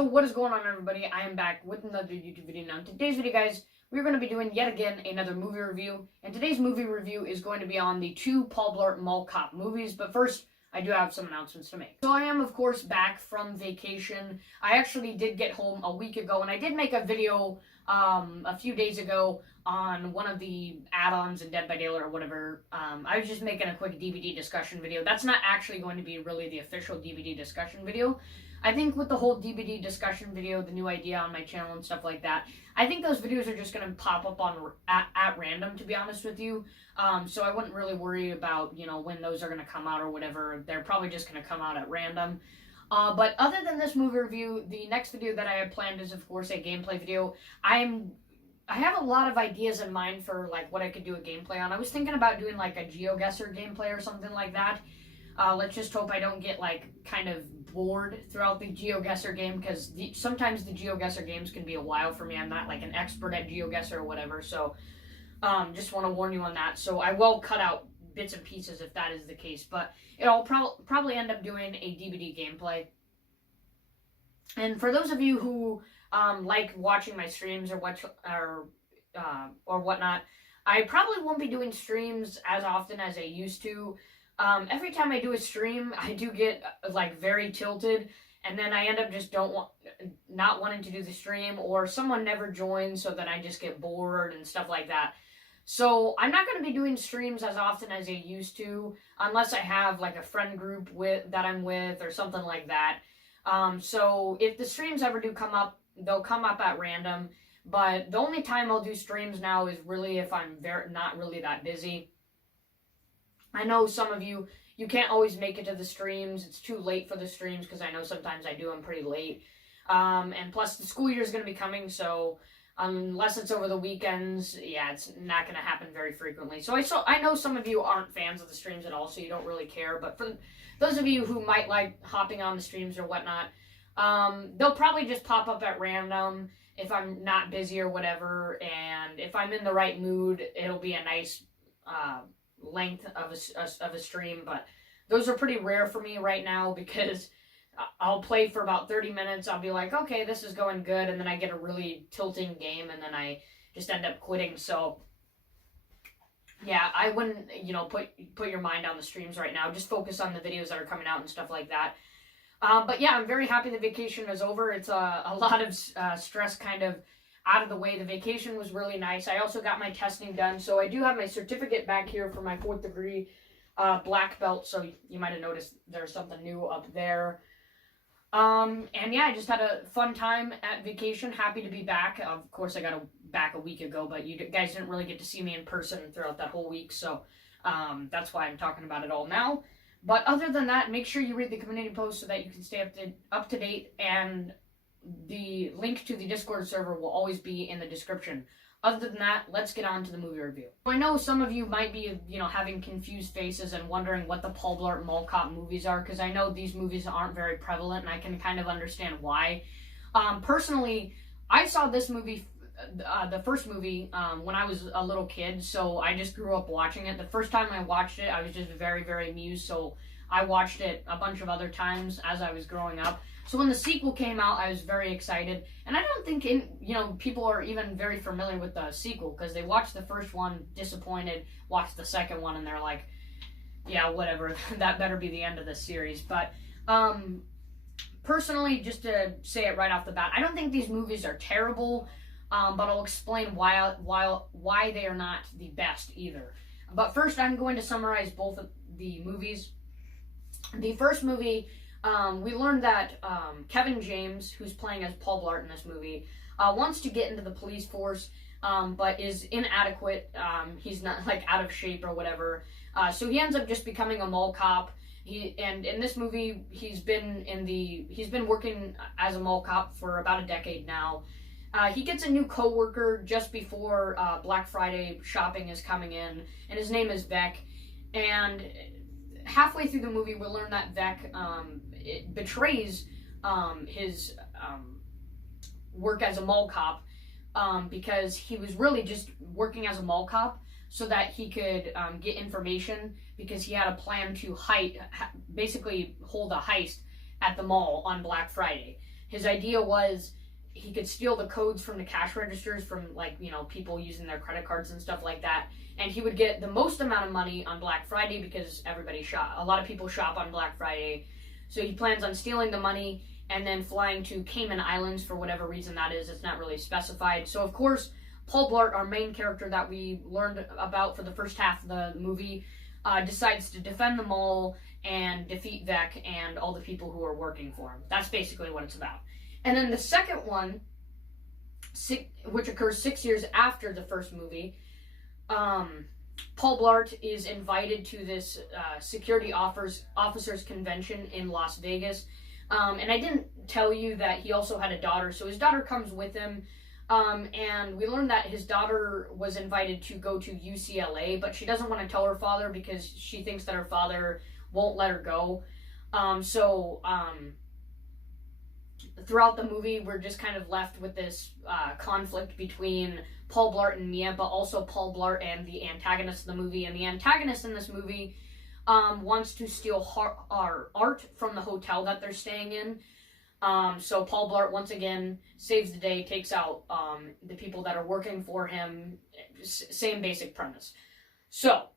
So what is going on, everybody? I am back with another YouTube video. Now in today's video, guys, we're going to be doing yet again another movie review, and today's movie review is going to be on the two Paul Blart Mall Cop movies. But first, I do have some announcements to make. So I am, of course, back from vacation. I actually did get home a week ago, and I did make a video a few days ago on one of the add-ons in Dead by Daylight or whatever. I was just making a quick DVD discussion video. That's not actually going to be really the official DVD discussion video. I think with the whole DVD discussion video, the new idea on my channel and stuff like that, I think those videos are just going to pop up on at random, to be honest with you. So I wouldn't really worry about, when those are going to come out or whatever. They're probably just going to come out at random. But other than this movie review, the next video that I have planned is, of course, a gameplay video. I have a lot of ideas in mind for, what I could do a gameplay on. I was thinking about doing, a GeoGuessr gameplay or something like that. Let's just hope I don't get, kind of bored throughout the GeoGuessr game, because sometimes the GeoGuessr games can be a while for me. I'm not, an expert at GeoGuessr or whatever, so just want to warn you on that. So I will cut out bits and pieces if that is the case, but I'll probably end up doing a DVD gameplay. And for those of you who like watching my streams or whatnot, I probably won't be doing streams as often as I used to. Every time I do a stream, I do get very tilted, and then I end up just not wanting to do the stream, or someone never joins, so then I just get bored and stuff like that. So I'm not going to be doing streams as often as I used to, unless I have a friend group that I'm with or something like that. So if the streams ever do come up, they'll come up at random. But the only time I'll do streams now is really if I'm not really that busy. I know some of you can't always make it to the streams. It's too late for the streams, because I know sometimes I do them pretty late. And plus the school year is going to be coming, so unless it's over the weekends, yeah, it's not going to happen very frequently. So I know some of you aren't fans of the streams at all, so you don't really care. But for those of you who might like hopping on the streams or whatnot, they'll probably just pop up at random if I'm not busy or whatever. And if I'm in the right mood, it'll be a nice length of a stream. But those are pretty rare for me right now, because I'll play for about 30 minutes. I'll be like, okay, this is going good, and then I get a really tilting game, and then I just end up quitting. So yeah, I wouldn't put your mind on the streams right now. Just focus on the videos that are coming out and stuff like that. But yeah, I'm very happy the vacation is over. It's a lot of stress kind of out of the way. The vacation was really nice. I also got my testing done, so I do have my certificate back here for my 4th degree black belt. So you might have noticed there's something new up there. And yeah, I just had a fun time at vacation. Happy to be back. Of course, I got back a week ago, but you guys didn't really get to see me in person throughout that whole week, so that's why I'm talking about it all now. But other than that, make sure you read the community post so that you can stay up to date, and the link to the Discord server will always be in the description. Other than that, let's get on to the movie review. I know some of you might be, having confused faces and wondering what the Paul Blart Mall Cop movies are, because I know these movies aren't very prevalent, and I can kind of understand why. Personally, I saw this movie, the first movie, when I was a little kid, so I just grew up watching it. The first time I watched it, I was just very, very amused, so I watched it a bunch of other times as I was growing up. So when the sequel came out, I was very excited. And I don't think people are even very familiar with the sequel, because they watched the first one, disappointed, watched the second one, and they're like, yeah, whatever, that better be the end of this series. But personally, just to say it right off the bat, I don't think these movies are terrible, but I'll explain why they are not the best either. But first, I'm going to summarize both of the movies. The first movie, we learned that Kevin James, who's playing as Paul Blart in this movie, wants to get into the police force, but is inadequate. He's not out of shape or whatever. So he ends up just becoming a mall cop. And in this movie, he's been working as a mall cop for about a decade now. He gets a new coworker just before Black Friday shopping is coming in, and his name is Vec. And halfway through the movie, we learn that Vec betrays his work as a mall cop, because he was really just working as a mall cop so that he could get information, because he had a plan to basically hold a heist at the mall on Black Friday. His idea was he could steal the codes from the cash registers from, like, you know, people using their credit cards and stuff like that, and he would get the most amount of money on Black Friday because a lot of people shop on Black Friday. So he plans on stealing the money and then flying to Cayman Islands for whatever reason that is. It's not really specified. So of course, Paul Blart, our main character that we learned about for the first half of the movie, decides to defend the mall and defeat Vec and all the people who are working for him. That's basically what it's about. And then the second one, which occurs 6 years after the first movie, Paul Blart is invited to this security officers convention in Las Vegas. And I didn't tell you that he also had a daughter, so his daughter comes with him. And we learned that his daughter was invited to go to UCLA, but she doesn't want to tell her father because she thinks that her father won't let her go. Throughout the movie, we're just kind of left with this conflict between Paul Blart and Mia, but also Paul Blart and the antagonist of the movie. And the antagonist in this movie wants to steal our art from the hotel that they're staying in. So Paul Blart, once again, saves the day, takes out the people that are working for him. Same basic premise. So,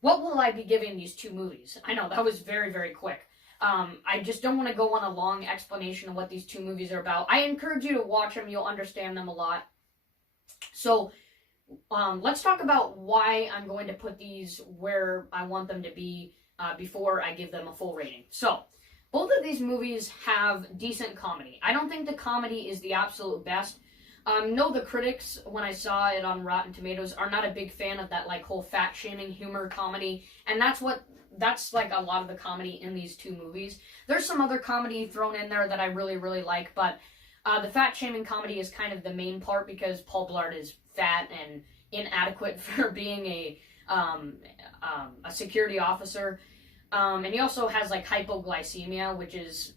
what will I be giving these two movies? I know, that was very, very quick. I just don't want to go on a long explanation of what these two movies are about. I encourage you to watch them. You'll understand them a lot. So, let's talk about why I'm going to put these where I want them to be before I give them a full rating. So, both of these movies have decent comedy. I don't think the comedy is the absolute best. No, the critics, when I saw it on Rotten Tomatoes, are not a big fan of that, like, whole fat-shaming humor comedy. And that's like a lot of the comedy in these two movies. There's some other comedy thrown in there that I really, really like, but the fat-shaming comedy is kind of the main part because Paul Blart is fat and inadequate for being a security officer. And he also has, like, hypoglycemia, which is,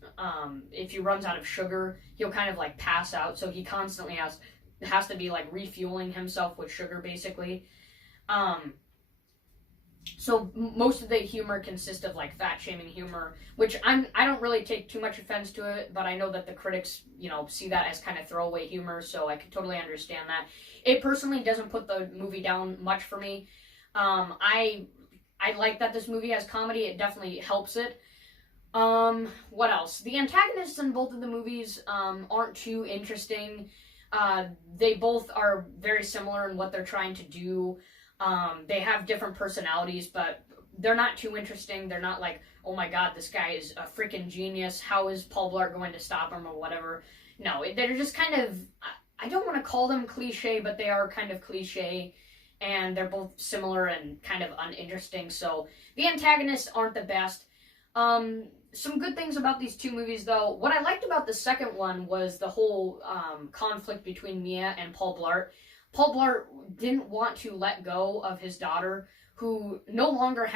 if he runs out of sugar, he'll kind of, like, pass out. So he constantly has to be, like, refueling himself with sugar, basically. So most of the humor consists of, like, fat-shaming humor, which I don't really take too much offense to it, but I know that the critics, you know, see that as kind of throwaway humor, so I can totally understand that. It personally doesn't put the movie down much for me. I like that this movie has comedy. It definitely helps it. What else? The antagonists in both of the movies aren't too interesting. They both are very similar in what they're trying to do. They have different personalities, but they're not too interesting. They're not like, oh my god, this guy is a freaking genius. How is Paul Blart going to stop him or whatever? No, they're just kind of, I don't want to call them cliche, but they are kind of cliche. And they're both similar and kind of uninteresting, so the antagonists aren't the best. Some good things about these two movies, though. What I liked about the second one was the whole conflict between Mia and Paul Blart. Paul Blart didn't want to let go of his daughter, who no longer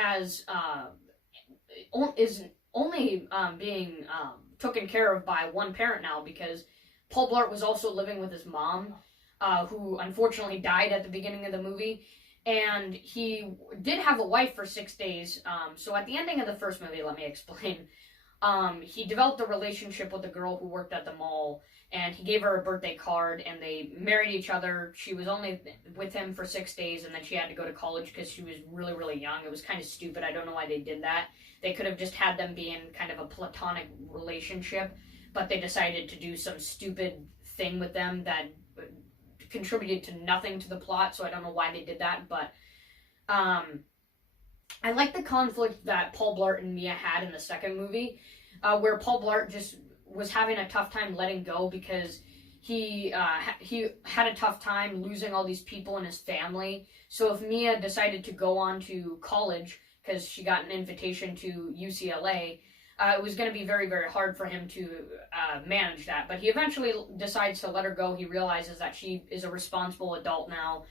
is only being taken care of by one parent now, because Paul Blart was also living with his mom, who unfortunately died at the beginning of the movie, and he did have a wife for 6 days. So at the ending of the first movie, let me explain, he developed a relationship with a girl who worked at the mall, and he gave her a birthday card, and they married each other. She was only with him for 6 days, and then she had to go to college because she was really, really young. It was kind of stupid. I don't know why they did that. They could have just had them be in kind of a platonic relationship, but they decided to do some stupid thing with them that contributed to nothing to the plot, so I don't know why they did that, but I like the conflict that Paul Blart and Mia had in the second movie, where Paul Blart just was having a tough time letting go because he had a tough time losing all these people in his family. So if Mia decided to go on to college because she got an invitation to UCLA, it was going to be very, very hard for him to manage that. But he eventually decides to let her go. He realizes that she is a responsible adult now.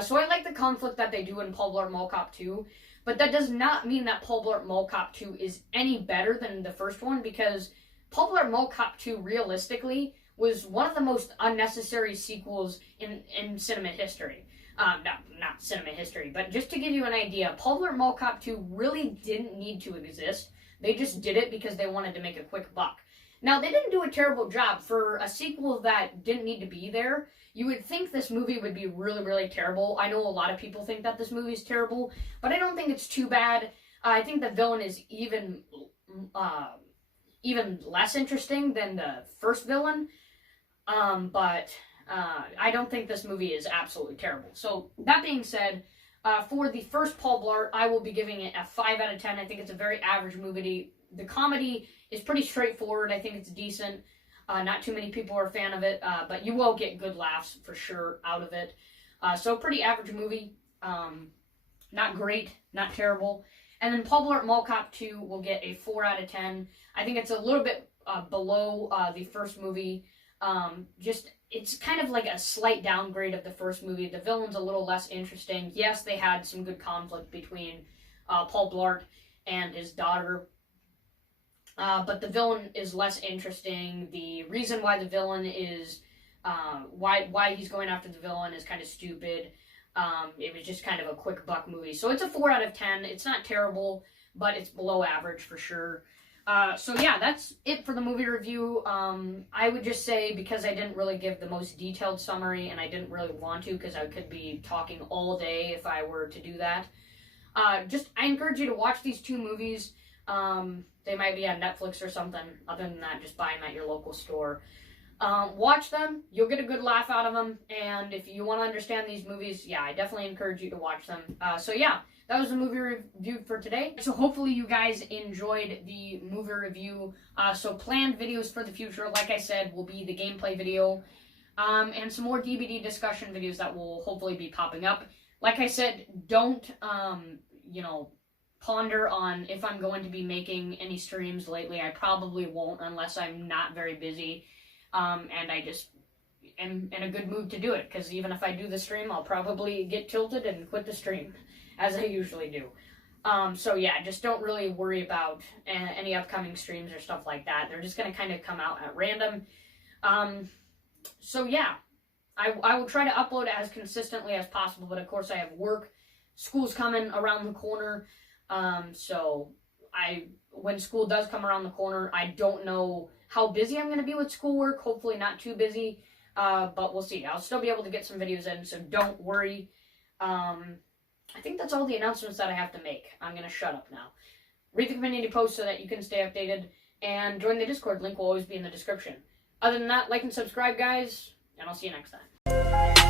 So I like the conflict that they do in Paul Blart Mall Cop 2. But that does not mean that Paul Blart Mall Cop 2 is any better than the first one, because Paul Blart Mall Cop 2, realistically, was one of the most unnecessary sequels in cinema history. Not cinema history, but just to give you an idea, Paul Blart Mall Cop 2 really didn't need to exist. They just did it because they wanted to make a quick buck. Now, they didn't do a terrible job for a sequel that didn't need to be there. You would think this movie would be really, really terrible. I know a lot of people think that this movie is terrible, but I don't think it's too bad. I think the villain is even less interesting than the first villain. But I don't think this movie is absolutely terrible. So that being said, for the first Paul Blart, I will be giving it a 5 out of 10. I think it's a very average movie. The comedy is pretty straightforward. I think it's decent. Not too many people are a fan of it, but you will get good laughs for sure out of it. So pretty average movie. Not great, not terrible. And then Paul Blart Mall Cop 2 will get a 4 out of 10. I think it's a little bit below the first movie. It's kind of like a slight downgrade of the first movie. The villain's a little less interesting. Yes, they had some good conflict between Paul Blart and his daughter. But the villain is less interesting. The reason why the villain is, why he's going after the villain is kind of stupid. It was just kind of a quick buck movie. So it's a 4 out of 10. It's not terrible, but it's below average for sure. So yeah, that's it for the movie review. I would just say, because I didn't really give the most detailed summary, and I didn't really want to, because I could be talking all day if I were to do that. I encourage you to watch these two movies. They might be on Netflix or something. Other than that, just buy them at your local store. Watch them. You'll get a good laugh out of them. And if you want to understand these movies, yeah, I definitely encourage you to watch them. So yeah, that was the movie review for today. So hopefully you guys enjoyed the movie review. So planned videos for the future, like I said, will be the gameplay video. And some more DVD discussion videos that will hopefully be popping up. Like I said, don't, ponder on if I'm going to be making any streams lately. I probably won't unless I'm not very busy. And I just am in a good mood to do it, because even if I do the stream, I'll probably get tilted and quit the stream, as I usually do. So yeah, just don't really worry about any upcoming streams or stuff like that. They're just going to kind of come out at random. So yeah, I will try to upload as consistently as possible, but of course I have work. School's coming around the corner. So when school does come around the corner, I don't know how busy I'm going to be with schoolwork. Hopefully not too busy, but we'll see. I'll still be able to get some videos in, so don't worry. I think that's all the announcements that I have to make. I'm going to shut up now. Read the community post so that you can stay updated, and join the Discord. Link will always be in the description. Other than that, like and subscribe, guys, and I'll see you next time.